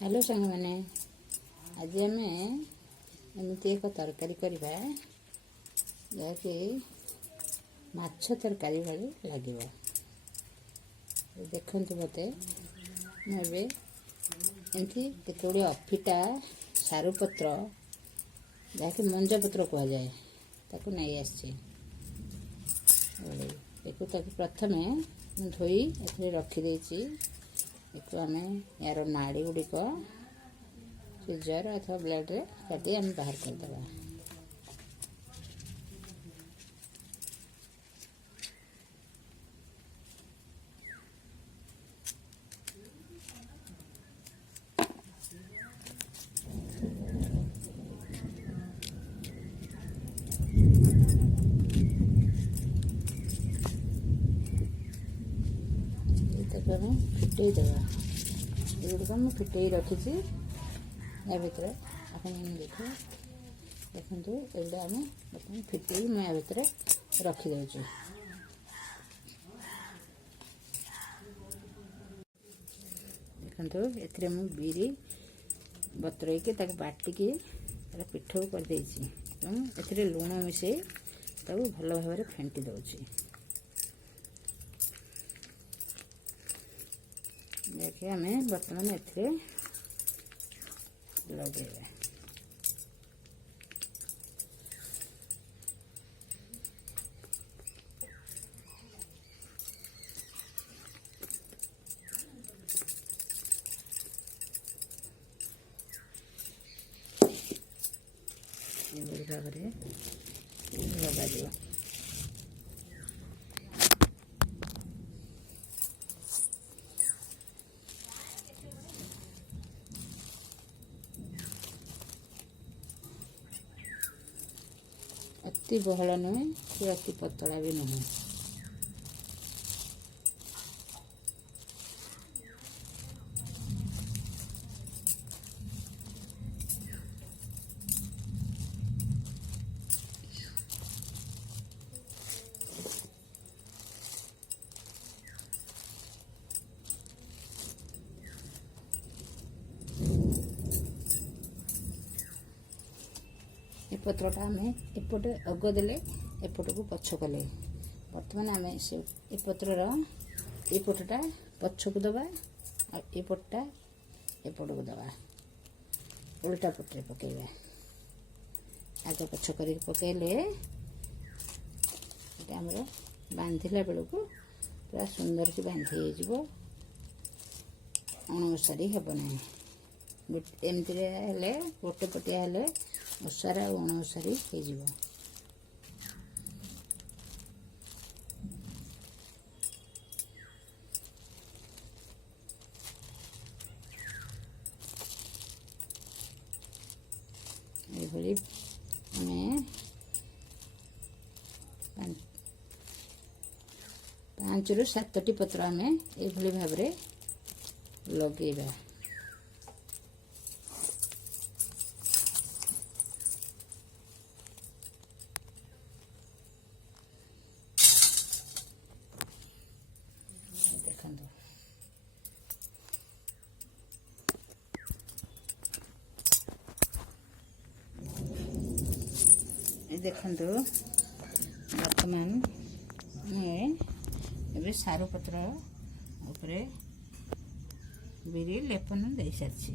Hello सांग मैंने आज आम एमती एक तरकारी करवा जहाँकि माछ तरकारी भाई लगे देखु मत मुझे एमती केतोड़ी अफिटा सारुपत्र जहाँकि मंजा पत्र कह जाए ताकू नहीं आसी प्रथम धोई रखीदे आम यार नाड़ी गुड़िक सीजर अथवा ब्लेड रे काटी आम बाहर करदे। फिटे देवा एगुड़िक मुझे फिटे रखी या भितर आप देख देखो एगुड़ा आम बर्तमान फिटे मुझे या भितर रखीदे देखो ए बिरी बतरईकी बाटिकी पिठू करदे ए लुण मिसई भल भाव फेंटी दौची देखिए आम बर्तमान ए लगे भाव लग अति बहल नुहे कि अति पतला भी नुहे। पत्रटा आम एपटे अगदेले एपट को पछ कले बर्तमान आम से पत्रर एपटा पछ को दबा एपटा एपट को दबा उल्टा पटे पकेबा आगे पछ कर पकेले आमर बांधिला बेलू पूरा सुंदर की बांधि हो अणओसारी हेब ना एमती गोटे पटिया हेले ओसारा अणओसारी हो ये आम 5 ରୁ 7ଟି पत्र आम ये भाव लगेगा। देखो बर्तमान मुझे सारुपत्र उपरे बिरी लेपन दे सारी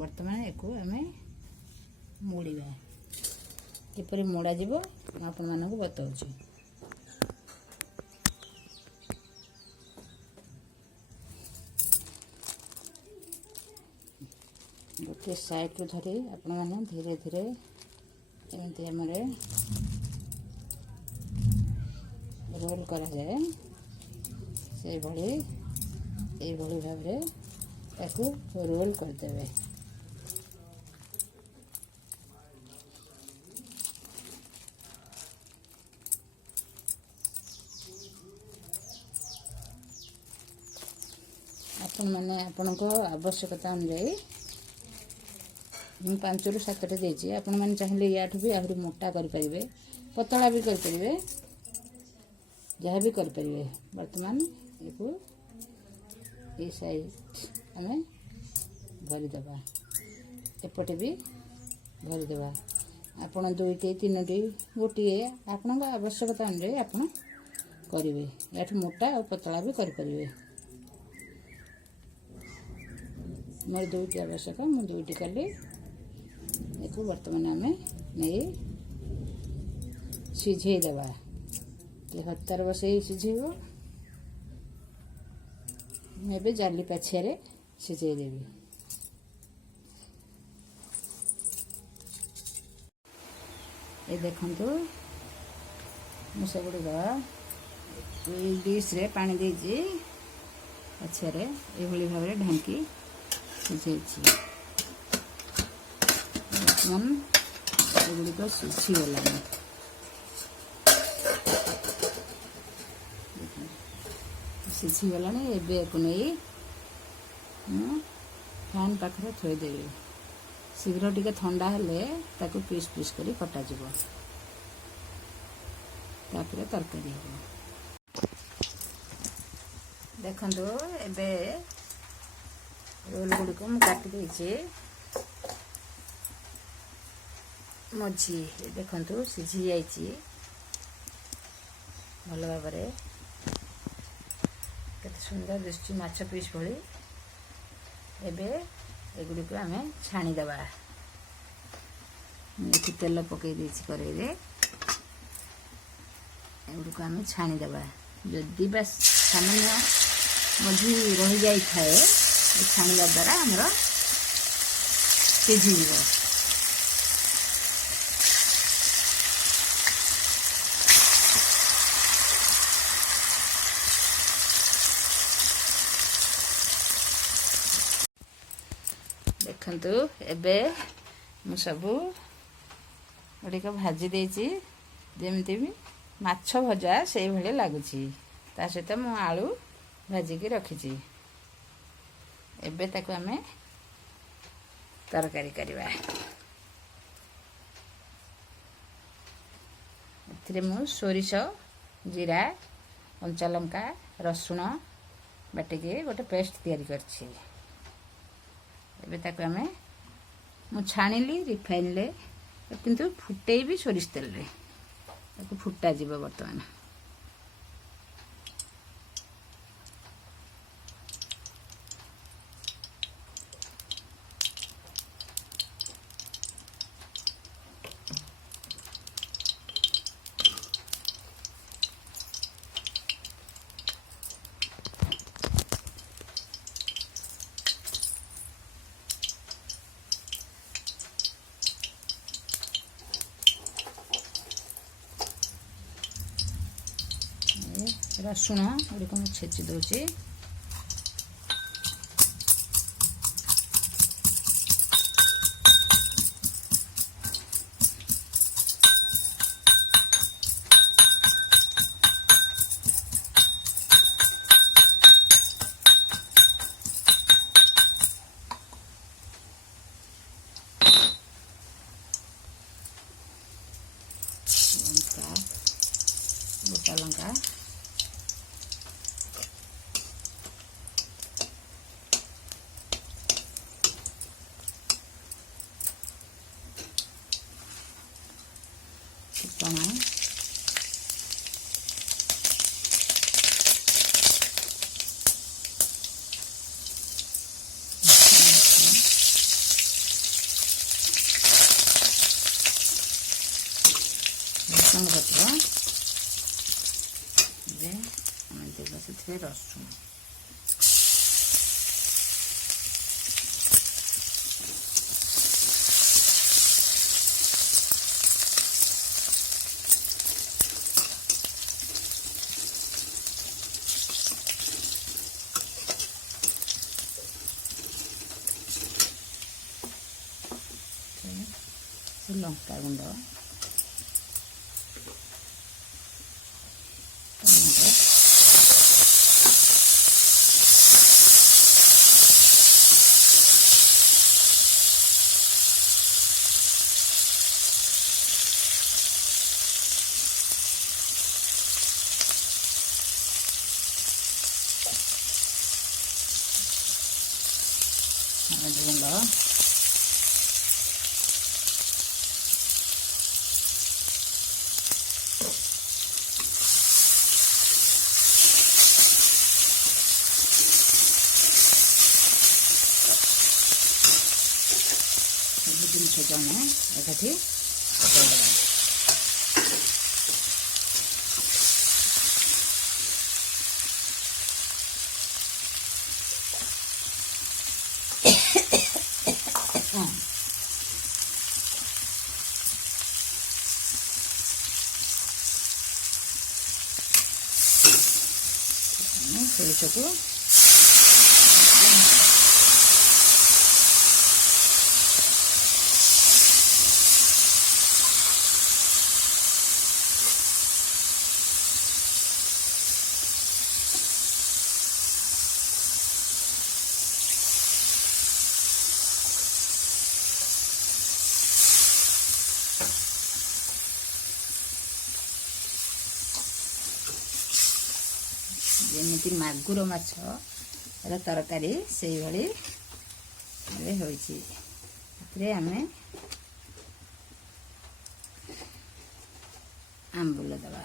बर्तमान एक आम मोड़ा किपर मोड़ा जीव आपण मानक बताऊँ। गोटे साइड रू धरी आपण मैंने धीरे धीरे एमती आम रोल करा जाए से भाव ताकू रोल करदे। आपण मैंने आपण को आवश्यकता अनुजाई 5 ରୁ 7टे देती आपण मैंने चाहिए या भी आहरी मोटा करें पतला भी करें जहाँ भी करें। बर्तमान ये साइज आम भरीदे एपटे भी भरीदे आपण 2टी 3टी गोटे आपण आवश्यकता अनुसार आपण करेंगे या मोटा और पतला भी करें। मोर 2टी आवश्यक मुझे 2टी कली एक बर्तमान आम नहीं सिझेदेवा हतार बस सिझेब मुझे जाली पाछिया सिझेदेवी। ये देखु मुझे गुड़िक डिश रे पानी देजी पाछिया ये भाव में ढांकी सिझे बर्तमान एगुड़िक सिझीगला सिझीगला नहीं फैन पाखे थोदेवी शीघ्र टिके ठंडा हेले ताको पीस पीस करी कटा जिवो तापरे तरकारी हो। देखंतु एबे रोल गुड़िक मुझे काटी देछि मझी देखंतु सिझी जाइछि भल भाव में केते सुंदर दिसछि माछ पीस भली। एबे एगुड़िक आम छाणीदेवा ये तेल पकई देछि करेइरे एगुड़िक आम छाणीदेवा जदि बस सामान्य मझी रही जाए छाणीवा द्वारा आमर सिझी जीव। देखंतु एबे मु सबू गुड़िक भाजी देछि जेमती भी माछ भजा से भले लगुछि ता सहित मु आलू भाजिकी रखिछि। एबे ताको आमे तरकारी करबा एथिरे मु सोरिष जीरा कंचा लंका रसुण बाटिके गोटे पेस्ट तैयारी करछि। एबे ताको आमे मु छाणिली रिफाइन ले किंतु फुटे भी सोरिष तेल रे ताको फुटा जीव बर्तमान। रसुण गुड़िक मुझे छेची दूची गोटा लंका चना रसुण पत्र आम देवा से रसुण लंका गुंड टमाटो हळदी गुंड, ସବୁ ଜିନିଷକୁ ଆମେ ଏକାଠି ପକାଇଦେବା। ସୋରିଷକୁ ଯେମିତି ମାଗୁର ମାଛର ତରକାରୀ ସେଇଭଳି ଏବେ ହେଉଛି। ଏଥିରେ ଆମେ ଆମ୍ବୁଲ ଦେବା।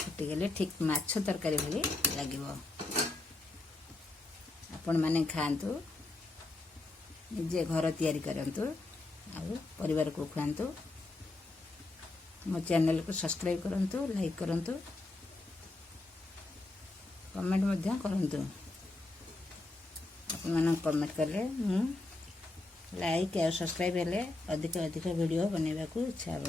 ଫୁଟିଗଲେ ଠିକ୍ ମାଛ ତରକାରୀ ଭଳି ଲାଗିବ। ଆପଣମାନେ ଖାଆନ୍ତୁ, ନିଜେ ଘର ତିଆରି କରନ୍ତୁ, ଆଉ ପରିବାରକୁ ଖୁଆନ୍ତୁ। ମୋ ଚ୍ୟାନେଲକୁ ସବସ୍କ୍ରାଇବ୍ କରନ୍ତୁ, ଲାଇକ୍ କରନ୍ତୁ, କମେଣ୍ଟ ମଧ୍ୟ କରନ୍ତୁ। ଆପଣମାନଙ୍କ କମେଣ୍ଟ କଲେ ମୁଁ ଲାଇକ୍ ଆଉ ସବସ୍କ୍ରାଇବ୍ ହେଲେ ଅଧିକ ଭିଡ଼ିଓ ବନେଇବାକୁ ଇଚ୍ଛା ହେବ।